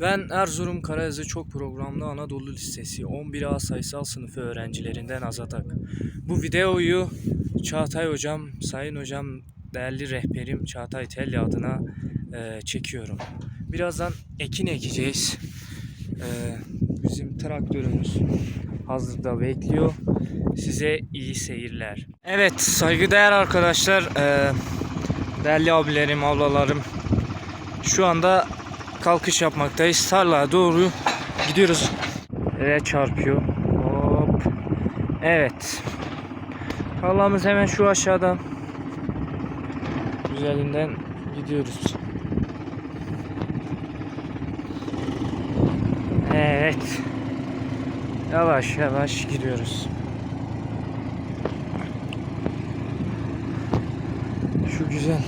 Ben Erzurum Karayazı Çok Programlı Anadolu Lisesi 11A sayısal sınıfı öğrencilerinden Azat Ak. Bu videoyu Çağatay Hocam, Sayın Hocam, değerli rehberim Çağatay Telli adına e, çekiyorum. Birazdan ekin ekeceğiz. E, bizim traktörümüz hazırda bekliyor. Size iyi seyirler. Evet saygıdeğer arkadaşlar, e, değerli abilerim, ablalarım. Şu anda kalkış yapmaktayız. Tarlaya doğru gidiyoruz. Ve çarpıyor. Hop. Evet. Tarlamız hemen şu aşağıda. Güzelinden gidiyoruz. Evet. Yavaş yavaş gidiyoruz. Şu güzel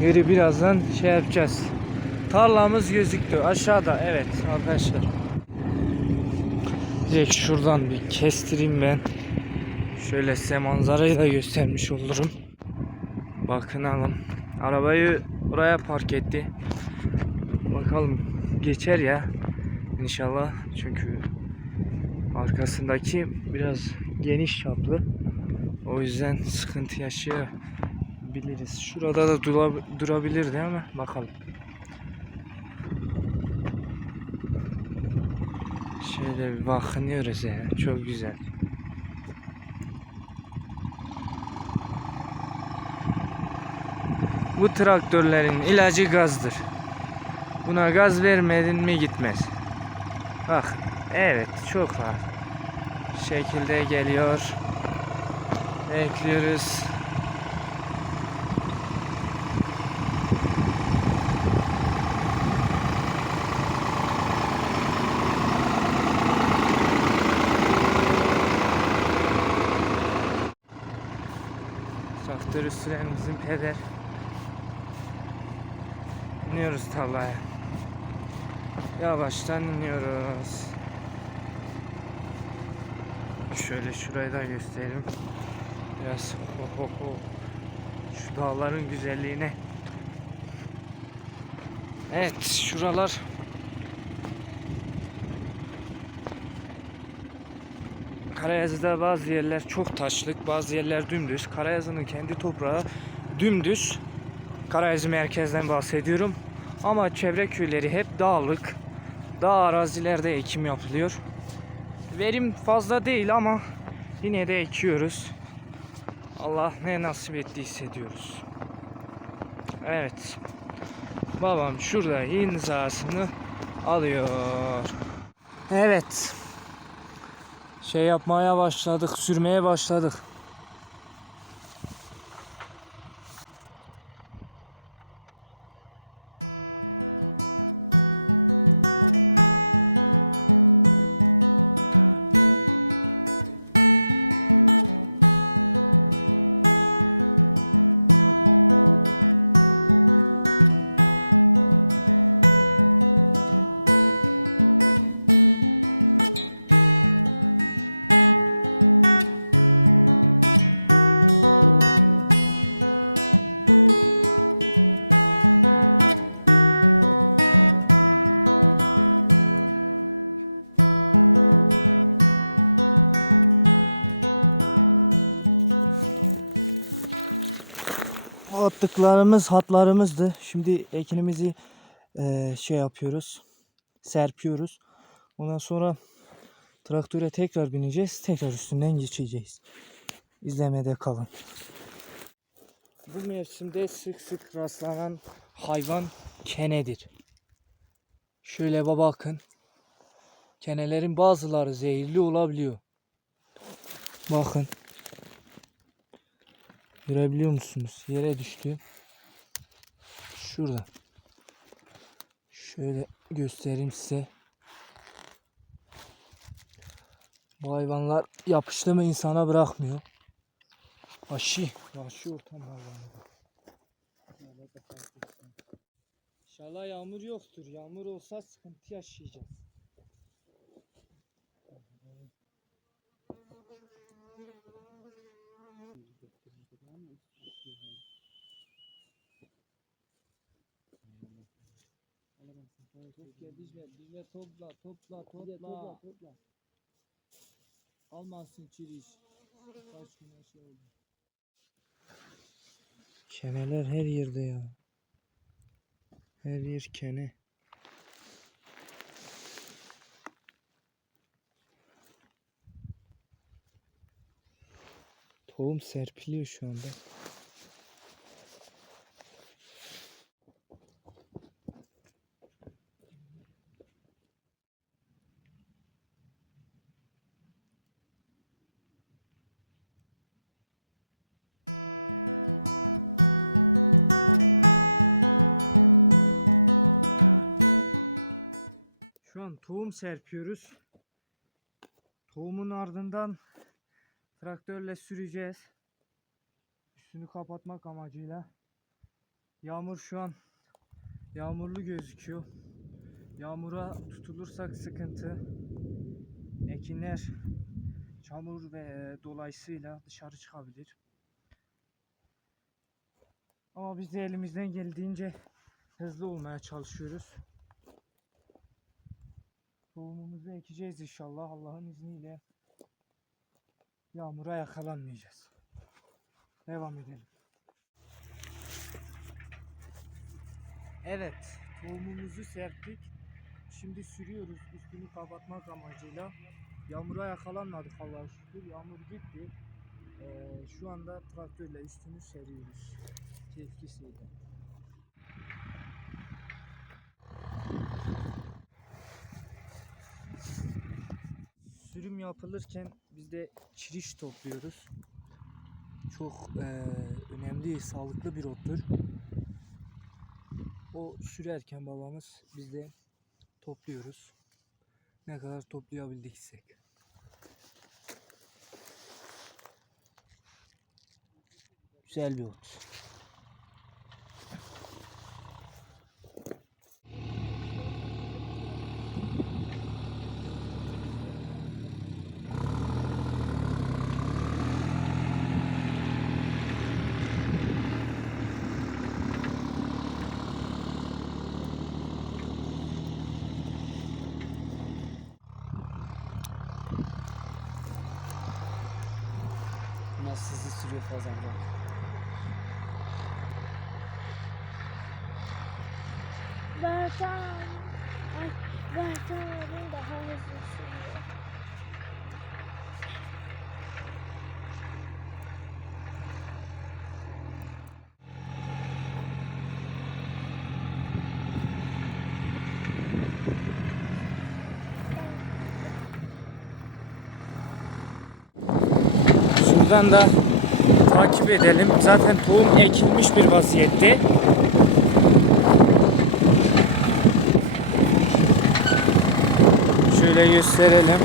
yeri birazdan şey yapacağız. Tarlamız gözüktü aşağıda evet arkadaşlar. Direkt şuradan bir kestireyim ben. Şöyle size manzarayı da göstermiş olurum. Bakın alın. Arabayı oraya park etti. Bakalım geçer ya. İnşallah çünkü arkasındaki biraz geniş çaplı. O yüzden sıkıntı yaşayabiliriz. Şurada da dura- durabilirdi ama bakalım. Şöyle bir bakınıyoruz ya. Çok güzel. Bu traktörlerin ilacı gazdır. Buna gaz vermedin mi gitmez. Bak. Evet çok rahat. Şekilde geliyor. Bekliyoruz. Traktörü süren bizim peder. İniyoruz tarlaya. Yavaştan iniyoruz. Şöyle şurayı da göstereyim. Biraz ho ho ho. Şu dağların güzelliğine. Evet şuralar Karayazı'da bazı yerler çok taşlık, bazı yerler dümdüz. Karayazı'nın kendi toprağı dümdüz. Karayazı merkezden bahsediyorum. Ama çevre köyleri hep dağlık. Dağ arazilerde ekim yapılıyor. Verim fazla değil ama yine de ekiyoruz. Allah ne nasip ettiyse diyoruz. Evet. Babam şurada imzasını alıyor. Evet şey yapmaya başladık, sürmeye başladık. Attıklarımız hatlarımızdı. Şimdi ekinimizi eee, şey yapıyoruz. Serpiyoruz. Ondan sonra traktöre tekrar bineceğiz. Tekrar üstünden geçeceğiz. İzlemede kalın. Bu mevsimde sık sık rastlanan hayvan kenedir. Şöyle bakın. Kenelerin bazıları zehirli olabiliyor. Bakın. Görebiliyor musunuz? Yere düştü. Şurada. Şöyle göstereyim size. Bu hayvanlar yapıştı mı insana bırakmıyor. Vahşi. Vahşi ortam hayvanı. İnşallah yağmur yoktur. Yağmur olsa sıkıntı yaşayacağız. Topla Dicle, Dicle topla, topla, topla. topla. Almazsın çiriş. Kaç gün şey oldu. Keneler her yerde ya. Her yer kene. Tohum serpiliyor şu anda. An tohum serpiyoruz. Tohumun ardından traktörle süreceğiz. Üstünü kapatmak amacıyla. Yağmur şu an yağmurlu gözüküyor. Yağmura tutulursak sıkıntı. Ekinler çamur ve dolayısıyla dışarı çıkabilir. Ama biz de elimizden geldiğince hızlı olmaya çalışıyoruz. Tohumumuzu ekeceğiz inşallah Allah'ın izniyle. Yağmura yakalanmayacağız. Devam edelim. Evet, tohumumuzu serptik. Şimdi sürüyoruz üstünü kapatmak amacıyla. Yağmura yakalanmadık Allah'a şükür. Yağmur gitti. Ee, şu anda traktörle üstünü seriyoruz. Tepkisiyle. Sürüm yapılırken biz de çiriş topluyoruz. Çok eee, önemli, sağlıklı bir ottur. O sürerken babamız biz de topluyoruz. Ne kadar toplayabildiksek. Güzel bir ot. Bak. Bertan. Ay, Bertan abim daha hızlı sürüyor. Şuradan da takip edelim. Zaten tohum ekilmiş bir vaziyette. Şöyle gösterelim.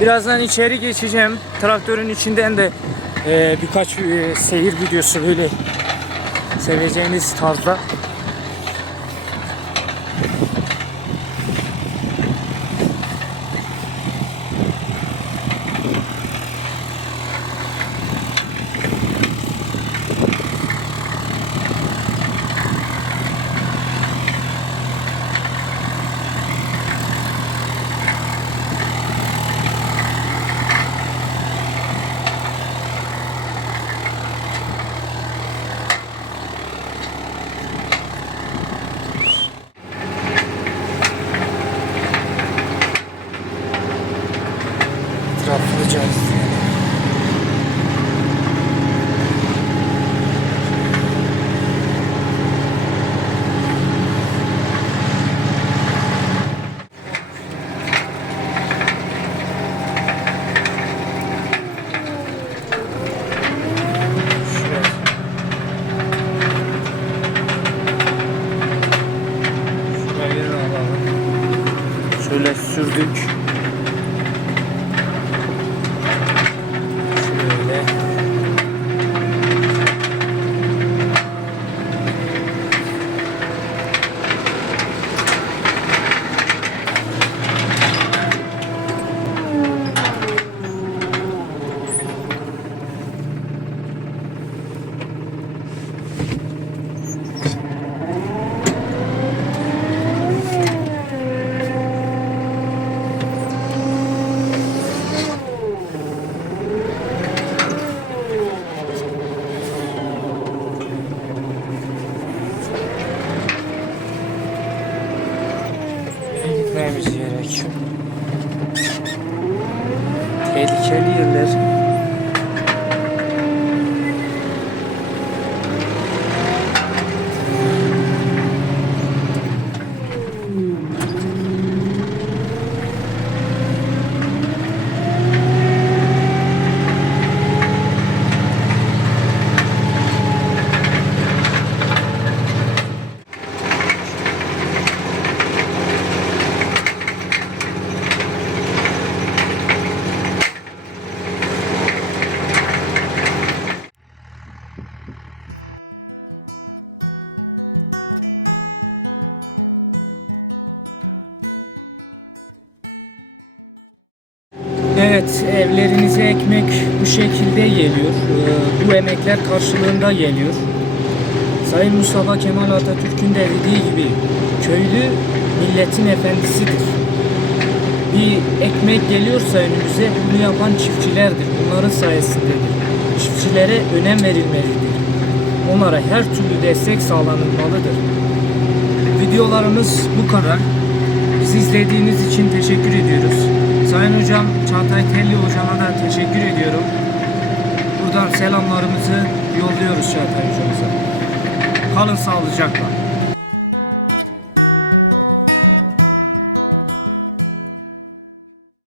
Birazdan içeri geçeceğim. Traktörün içinden de e, birkaç e, seyir videosu böyle seveceğiniz tarzda. Şöyle sürdük. gitmemiz gerekiyor. Tehlikeli yerler. Evet, evlerinize ekmek bu şekilde geliyor. Ee, bu emekler karşılığında geliyor. Sayın Mustafa Kemal Atatürk'ün de dediği gibi köylü milletin efendisidir. Bir ekmek geliyorsa önümüze bunu yapan çiftçilerdir. Bunların sayesindedir. Çiftçilere önem verilmelidir. Onlara her türlü destek sağlanılmalıdır. Videolarımız bu kadar. Bizi izlediğiniz için teşekkür ediyoruz. Sayın Hocam Çağatay Telli Hocama da teşekkür ediyorum. Buradan selamlarımızı yolluyoruz Çağatay Hocamıza. Kalın sağlıcakla.